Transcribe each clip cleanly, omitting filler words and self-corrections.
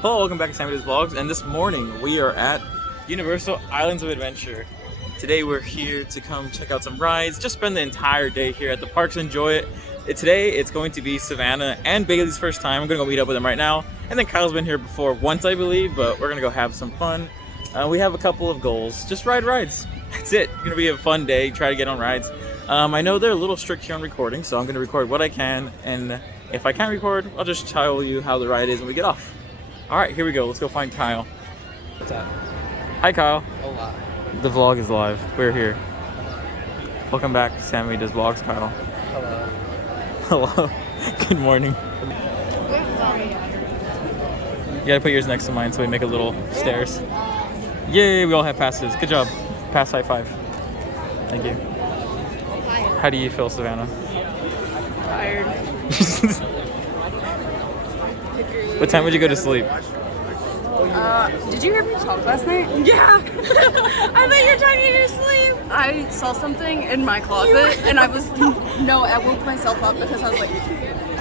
Hello, welcome back to Sammy Does Vlogs, and this morning we are at Universal Islands of Adventure. Today we're here to come check out some rides, just spend the entire day here at the parks, enjoy it. Today it's going to be Savannah and Bailey's first time. I'm gonna go meet up with them right now, and then Kyle's been here before once, I believe, but we're gonna go have some fun. We have a couple of goals, just ride rides. That's it. It's gonna be a fun day, try to get on rides. I know they're a little strict here on recording, so I'm gonna record what I can, and if I can't record, I'll just tell you how the ride is when we get off. All right, here we go. Let's go find Kyle. What's up? Hi, Kyle. Hola. The vlog is live. We're here. Welcome back to Sammy Does Vlogs, Kyle. Hello. Hello. Good morning. You gotta put yours next to mine so we make a little stairs. Yay, we all have passes. Good job. Pass high five. Thank you. How do you feel, Savannah? Tired. What time would you go to sleep? Did you hear me talk last night? Yeah. I thought you were talking in your sleep. I saw something in my closet and I woke myself up because I was like,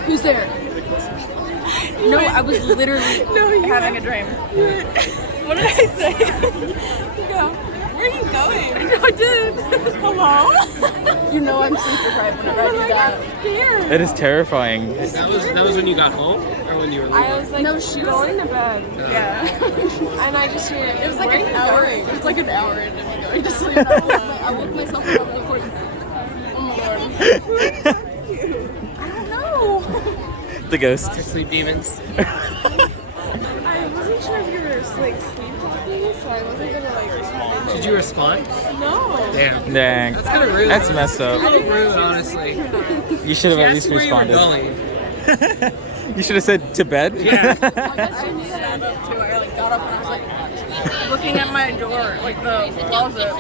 who's there? No, I was literally having a dream. What did I say? Go. Where are you going? No, I did. Hello? You know I'm super deprived whenever I do that. I'm scared. It is terrifying. That was when you got home, or when you were leaving? I was like, no, she was going to bed. Yeah. And I just hear it was like an hour. It was like an hour into me going to sleep. I woke myself up and recording. Oh my god. I don't know. The ghost. Your sleep demons. I wasn't sure if you were like sleepwalking, so I wasn't gonna like respond. Did you respond? No. Damn. Dang. That's kind of rude. That's messed A up. little rude, honestly. You should have She at asked least you where you were responded. going. You should have said to bed. Yeah. I knew that up too. I like got up and I was like looking at my door, like the closet.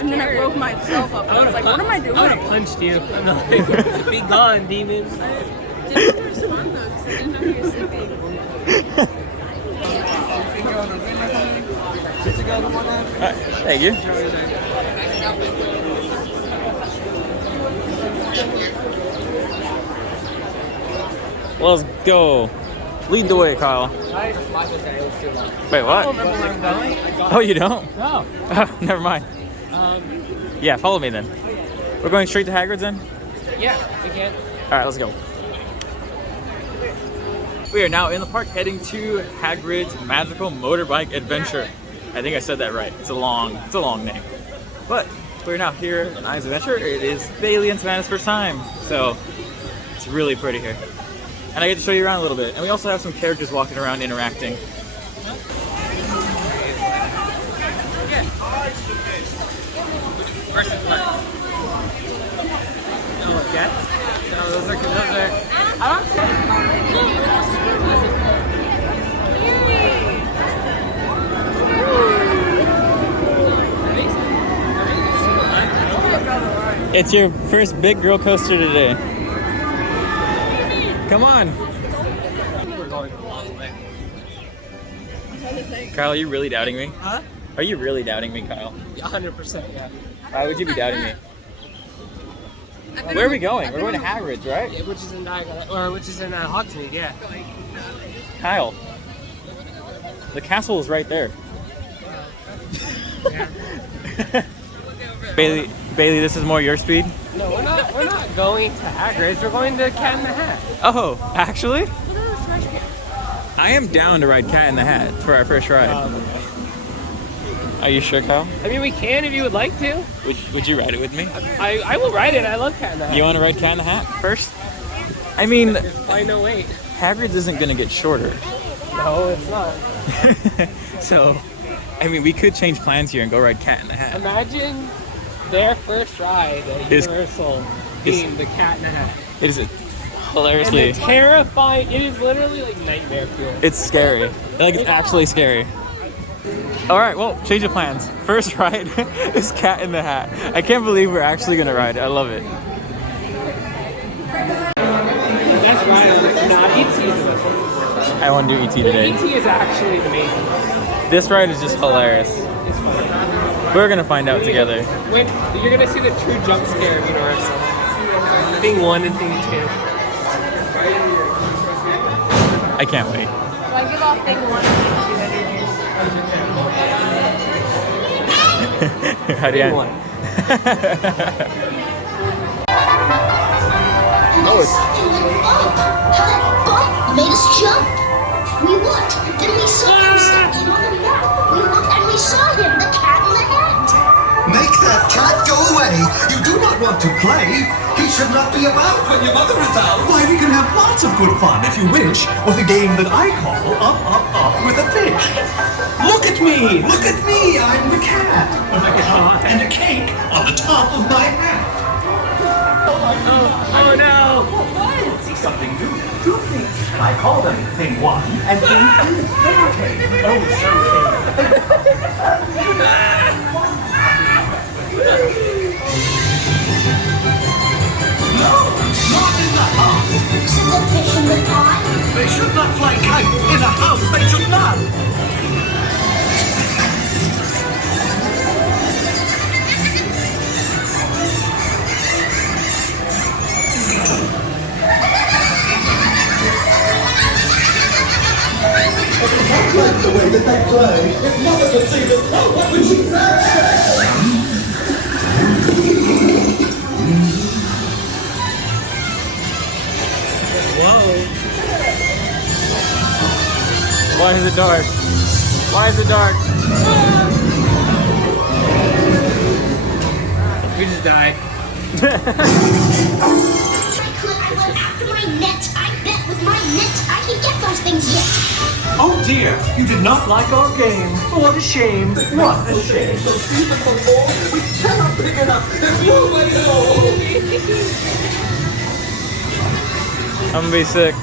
And then I woke myself up. I was like, what am I doing? I would have punched you. I'm like, be gone, demons. Didn't respond though because I didn't know you were sleeping. Thank you. Let's go. Lead the way, Kyle. Wait, what? I don't remember where I'm going. Oh, you don't? No. Oh, never mind. Yeah, follow me then. We're going straight to Hagrid's then? Yeah, we can. All right, let's go. We are now in the park heading to Hagrid's Magical Motorbike Adventure. I think I said that right. It's a long name. But we're now here on Islands of Adventure. It is Bailey and Savannah's first time. So it's really pretty here. And I get to show you around a little bit. And we also have some characters walking around interacting. Versus what? No, yeah? No, those are. I don't It's your first big girl coaster today. Come on. We're going a long way. Kyle, are you really doubting me? Huh? Are you really doubting me, Kyle? 100%, yeah. Why would you be doubting me? Where are we going? We're going to Hagrid's, right? Yeah, which is in Diagon, or which is in Hogsmeade, yeah. Kyle, the castle is right there. Yeah. Bailey, this is more your speed? No, we're not going to Hagrid's. We're going to Cat in the Hat. Oh, actually? I am down to ride Cat in the Hat for our first ride. Are you sure, Kyle? I mean, we can if you would like to. Would you ride it with me? I will ride it. I love Cat in the Hat. You want to ride Cat in the Hat first? I mean, There's probably no wait. Hagrid's isn't going to get shorter. No, it's not. So, I mean, we could change plans here and go ride Cat in the Hat. Imagine their first ride at Universal being the Cat in the Hat. It is And hilariously... it's terrifying. It is literally like nightmare fuel. It's scary. Like, it's actually scary. All right, well, change of plans. First ride is Cat in the Hat. I can't believe we're actually gonna ride it. I love it. The best ride is not E.T. I want to do ET today. E.T. is actually amazing. This ride is just hilarious. It's fun. We're gonna find out together. When you're gonna see the true jump scare of Universal. Thing 1 and thing 2. I can't wait. So I give off thing 1 and thing 2 energies. How do you? One. Oh, it's Made us jump. We looked, then we saw him standing on the map. We looked and we saw him, the cat in the hat. Make that cat go away. You do not want to play. He should not be about when your mother is out. Why, we can have lots of good fun if you wish with a game that I call Up, Up, Up with a Fish. Look at me. Look at me. I'm the cat with a car and a cake on the top of my hat. Oh no! See something new. 2 things. I call them thing 1 and thing 2. Oh, so No, not in the house. Said the fish in the pot. They should not fly kites in a house. They should not. I like the way that they play. If Mother could see this, oh, what would she say? Whoa! Why is it dark? Why is it dark? We just died. I went after my net. I bet with my net I can get those things yet. Oh dear, you did not like our game. What a shame. What a shame. So beautiful boy, we cannot pick it up. There's no way home. I'm gonna be sick.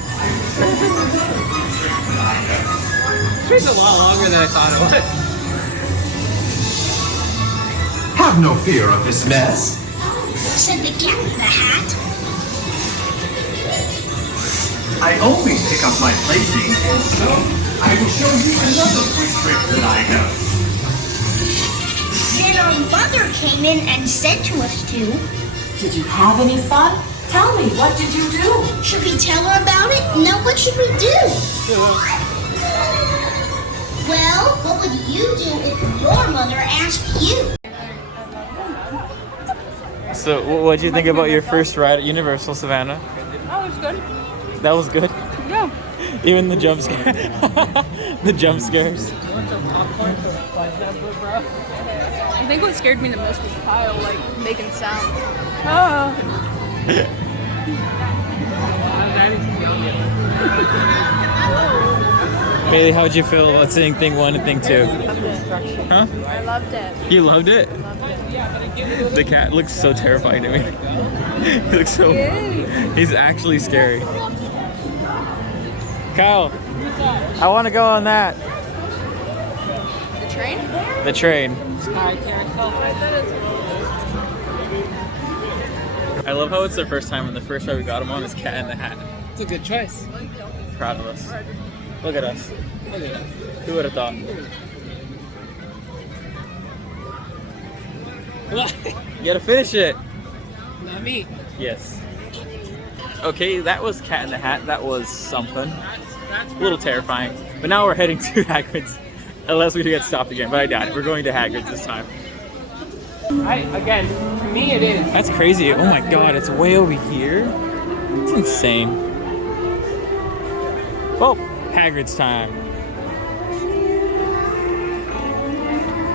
It's a lot longer than I thought it would. Have no fear of this mess. Said the cat in the hat. I always pick up my playthings, and so I will show you another quick trick that I know. Then our mother came in and said to us to. Did you have any fun? Tell me, what did you do? Should we tell her about it? No, what should we do? Well, what would you do if your mother asked you? So, what did you think about your first ride at Universal, Savannah? Oh, it's good. That was good. Yeah. Even the jump scare. The jump scares. I think what scared me the most was Kyle, like, making sounds. Oh. Bailey, how'd you feel about seeing thing 1 and thing 2? Huh? I loved it. You loved it? Loved it. The cat looks so terrifying to me. He looks so... He's actually scary. Kyle, I want to go on that. The train? The train. I love how it's their first time and the first ride we got him on is Cat in the Hat. It's a good choice. Proud of us. Look at us. Look at that. Who would have thought? You gotta finish it. Not me. Yes. Okay, that was Cat in the Hat. That was something. A little terrifying. But now we're heading to Hagrid's. Unless we get stopped again. But I doubt it. We're going to Hagrid's this time. Again, for me it is. That's crazy. Oh my god, it's way over here. It's insane. Well, Hagrid's time.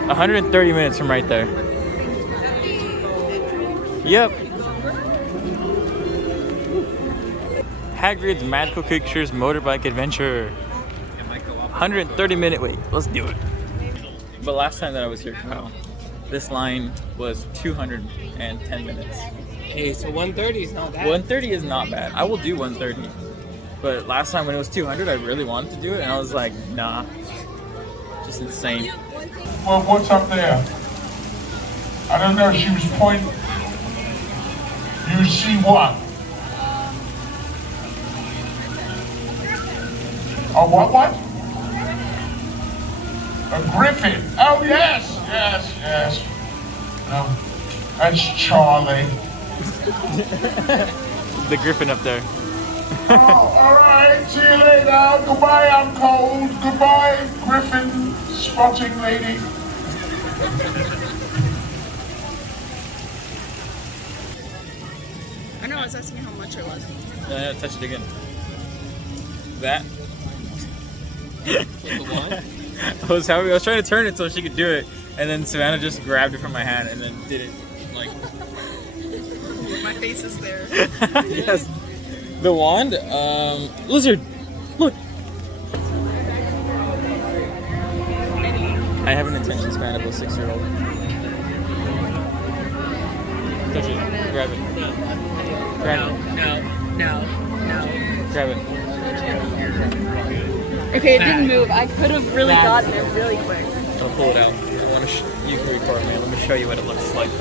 130 minutes from right there. Yep. Hagrid's Magical Pictures Motorbike Adventure. 130-minute wait. Let's do it. But last time that I was here, Kyle, this line was 210 minutes. Hey, so 130 is not bad. 130 is not bad. I will do 130. But last time when it was 200, I really wanted to do it, and I was like, nah. Just insane. Well, what's up there? I don't know, she was pointing. You see what? What? A griffin. Oh, yes. That's Charlie. The griffin up there. All right, see you later. Goodbye, I'm cold. Goodbye, Griffin spotting lady. I know, I was asking how much it was. No, touch it again. That? The one? I was trying to turn it so she could do it, and then Savannah just grabbed it from my hand and then did it like. My face is there. Yes. The wand, lizard. Look. I have an attention span of a 6-year-old. Touch it. Grab it. Grab it. No. Grab it. Okay, it didn't move. I could have really gotten it really quick. I'll pull it out. I want to you can record me. Let me show you what it looks like.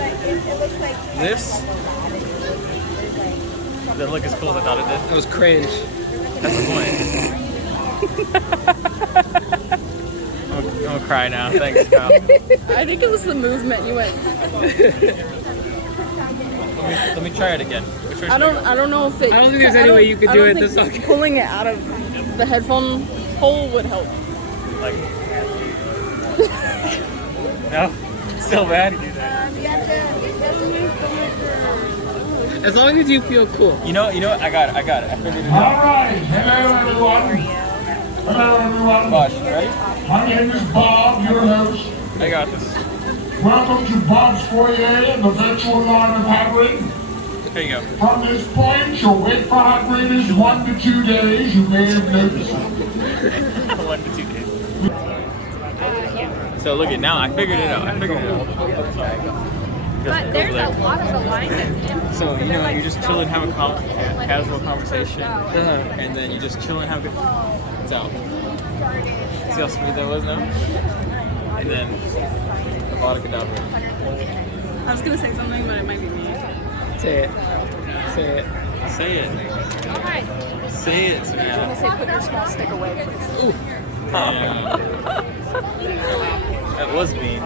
This doesn't look as cool as I thought it did. It was cringe. That's the point. I'm gonna cry now. Thanks, Kyle. I think it was the movement. You went. Let me try it again. Which way should I don't know if it. I don't think there's any way you could do it this think long. Pulling it out of the headphone hole would help. Like, no, still bad. As long as you feel cool. You know, I got it. I figured it All out. right, hello everyone. Hello everyone. Bosh, ready? My name is Bob, your host. I got this. Welcome to Bob's Foyer, the virtual line of Hagrid. There you go. From this point, your wait for Hagrid is 1 to 2 days. You may have noticed. 1 to 2 days. So look at now. I figured it out. But there's a lot of the line that's empty. So you know, you just chill and have a casual conversation, and then you just chill and have a good. It's out. See how smooth that was now? And then Avada Kedavra. I was gonna say something, but it might be me. Say it. Say it. Alright. Say it, I'm Savannah. gonna say put your small stick away, please. Damn. That was mean.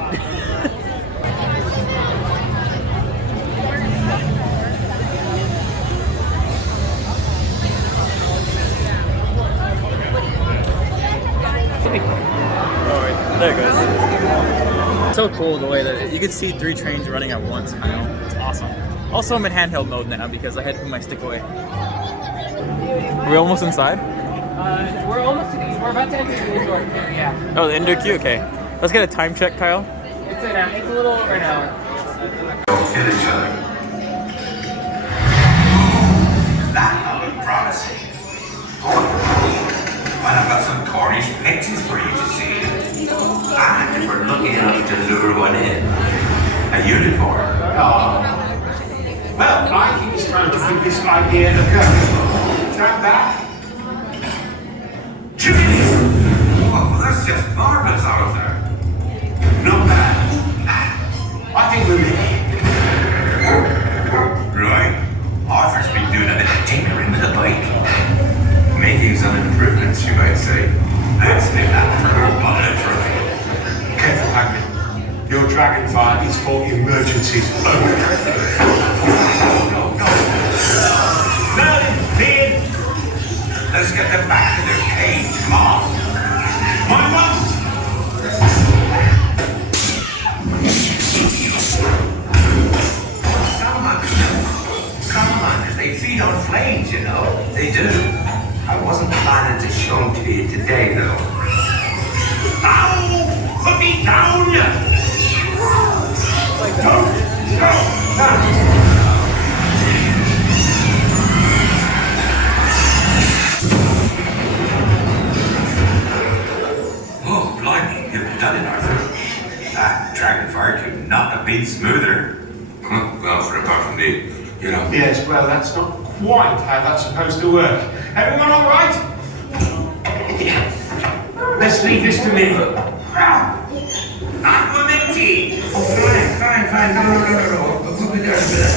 There it goes. So cool the way that you can see 3 trains running at once. I know, it's awesome. Also, I'm in handheld mode now because I had to put my stick away. Are we almost inside? We're about to enter the resort. Yeah. Oh, the indoor queue? Okay. Let's get a time check, Kyle. It's a little over an hour. Don't kill each other. That looked promising. Well, I've got some Cornish pictures for you to see. And if we're lucky enough to lure one in, a unicorn. Well, I think it's time to put this idea to go. Stand back. Jimmy! Oh, that's just marvelous out of there. Not bad. I think we'll be. Right. Arthur's been doing a bit of tinkering with the bike. Making some improvements, you might say. Let's nip that on a try. Careful, Hagrid. Your dragonfire is for emergencies only. No. Now then, Beard. Let's get them back to their cage. Come on. My mum. Salamanders, they feed on flames, you know. They do. I wasn't planning to show them to you today, though. Ow! Put me down! Don't go! Oh, blimey, you've done it, Arthur. That dragonfire could not have been smoother. Well, apart from the, you know. Yes, well, that's not quite how that's supposed to work. Everyone all right? Let's leave this to me. Aquamenti! Oh, fine. No. We'll be there in a minute.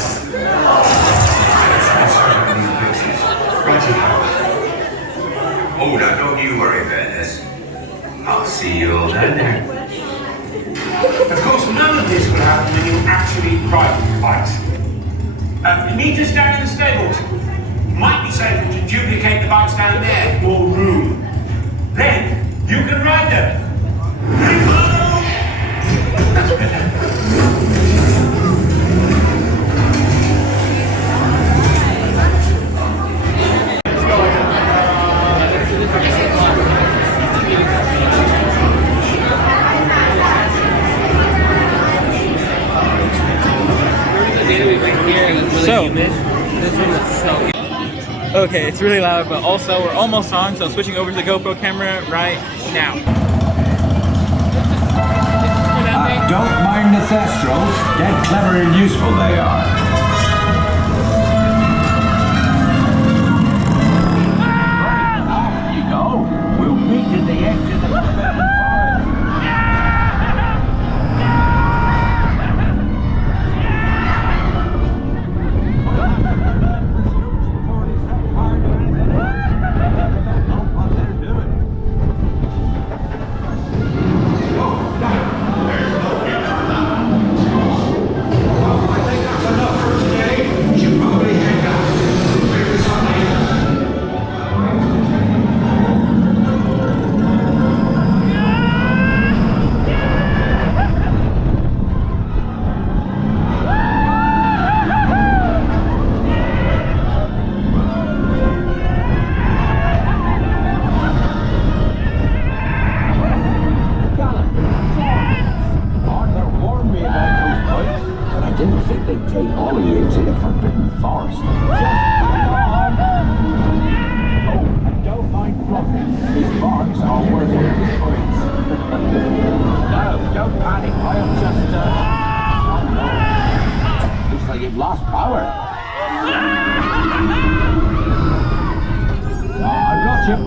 Righty. Oh, now don't you worry about this. I'll see you all down there. Of course, none of this would happen when you actually ride the bikes. Meet us down in the stables. Might be safer to duplicate the bikes down there. More room. Then you can ride them. That's better. Okay, it's really loud, but also we're almost on, so I'm switching over to the GoPro camera right now. Don't mind the Thestrals, dead clever and useful they are. Right, off you go. We'll meet at the edge of the forbidden forest.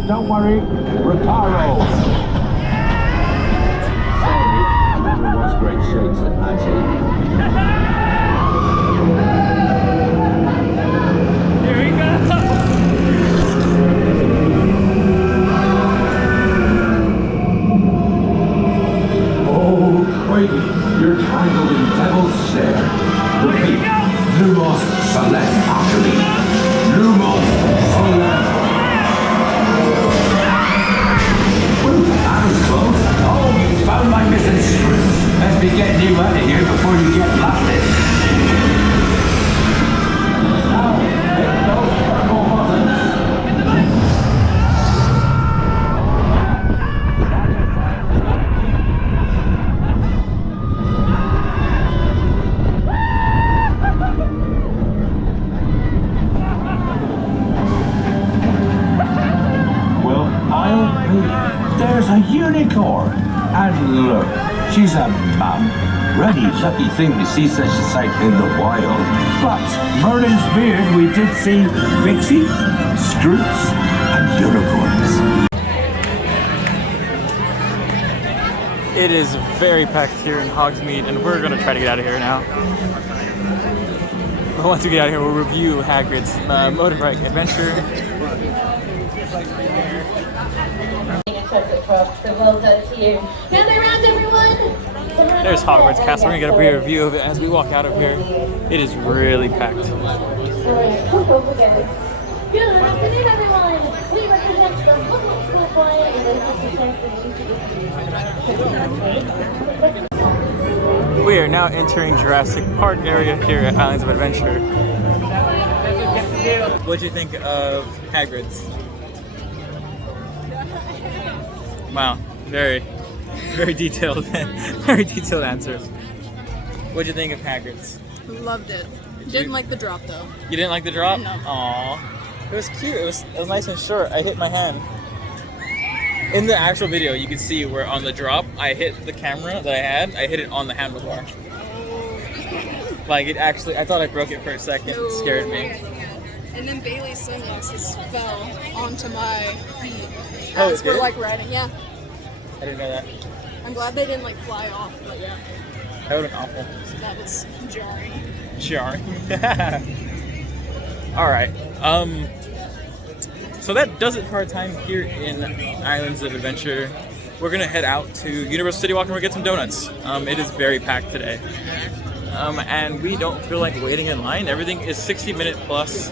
Don't worry, Reparo. Sorry, I never was great shakes at magic. Here we go! Oh, Craigie, you're tangled in devil's snare. Repeat, Lumos Solem after me. Lumos Solem. Found my missing script. Let's be getting you out of here before you get blasted. Now, hit those purple buttons. Well, I'll be. There's a unicorn. And look, she's a mum. Really lucky thing to see such a sight in the wild. But Merlin's beard, we did see pixies, scroots, and unicorns. It is very packed here in Hogsmeade, and we're gonna try to get out of here now. But once we get out of here, we'll review Hagrid's motorbike adventure. So well done to you. Gather around, everyone. There's Hogwarts Castle. We're gonna get a better view of it as we walk out of here. It is really packed. Good afternoon, everyone. We represent the local school choir and We are now entering Jurassic Park area here at Islands of Adventure. What'd you think of Hagrid's? Wow, very detailed, very detailed answers. What'd you think of Hagrid's? Loved it. Didn't like the drop though. You didn't like the drop? No. Aww. It was cute. It was nice and short. I hit my hand. In the actual video, you can see where on the drop, I hit the camera that I had. I hit it on the handlebar. Like it actually, I thought I broke it for a second. It scared me. And then Bailey's sunglasses fell onto my feet Oh, as we're like riding. Yeah. I didn't know that. I'm glad they didn't like fly off, but yeah. That would have been awful. So that was jarring. Jarring. All right. So that does it for our time here in Islands of Adventure. We're gonna head out to Universal City Walk and we're gonna get some donuts. It is very packed today. And we don't feel like waiting in line. Everything is 60-minute plus.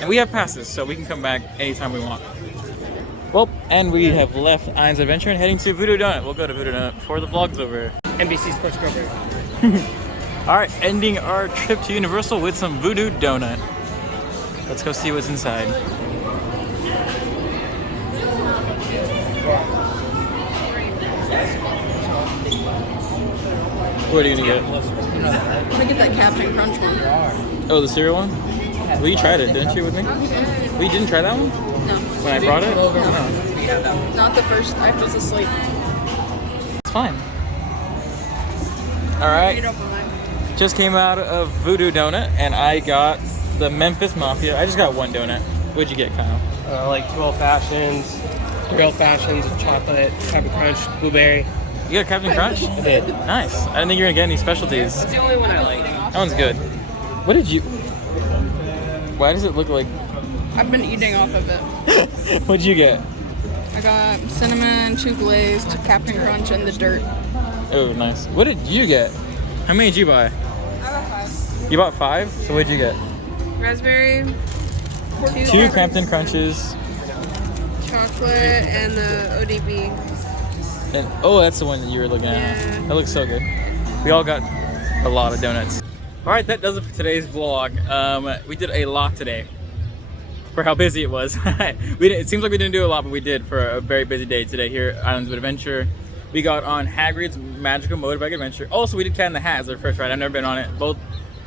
And we have passes, so we can come back anytime we want. Well, and we have left Islands of Adventure and heading to Voodoo Donut. We'll go to Voodoo Donut before the vlog's over. NBC Sports Cover. Alright, ending our trip to Universal with some Voodoo Donut. Let's go see what's inside. What are you gonna get? I'm gonna get that Captain Crunch one. Oh, the cereal one? Well, you tried it, didn't you, with me? Well, you didn't try that one? No. When I brought it? No. Not the first. I was asleep. It's fine. Alright. Just came out of Voodoo Donut, and I got the Memphis Mafia. I just got one donut. What'd you get, Kyle? Like 2 old fashions, 3 old fashions, chocolate, Captain Crunch, blueberry. You got Captain Crunch? I did. Nice. I didn't think you were gonna get any specialties. That's the only one I like. That one's good. What did you... Why does it look like... I've been eating off of it. What'd you get? I got cinnamon, 2 glazed, Captain Crunch, and the dirt. Oh, nice. What did you get? How many did you buy? I got 5. You bought 5? So what'd you get? Raspberry, 2 Captain Crunches. chocolate, and the ODB. And, oh, that's the one that you were looking at. Yeah. That looks so good. We all got a lot of donuts. All right, that does it for today's vlog. We did a lot today for how busy it was. It seems like we didn't do a lot, but we did for a very busy day today here at Islands of Adventure. We got on Hagrid's Magical Motorbike Adventure. Also, we did Cat in the Hat as our first ride. I've never been on it.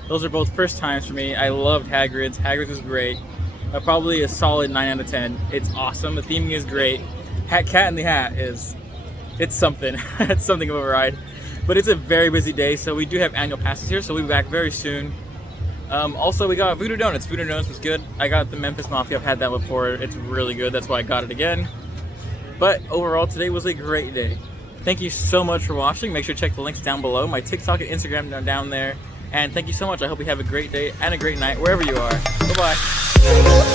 Those are both first times for me. I loved Hagrid's. Hagrid's was great. Probably a solid 9 out of 10. It's awesome. The theming is great. Cat in the Hat it's something. It's something of a ride. But it's a very busy day, so we do have annual passes here, so we'll be back very soon. Also, we got Voodoo Donuts. Voodoo Donuts was good. I got the Memphis Mafia. I've had that before. It's really good. That's why I got it again. But overall, today was a great day. Thank you so much for watching. Make sure to check the links down below. My TikTok and Instagram are down there. And thank you so much. I hope you have a great day and a great night wherever you are. Bye-bye.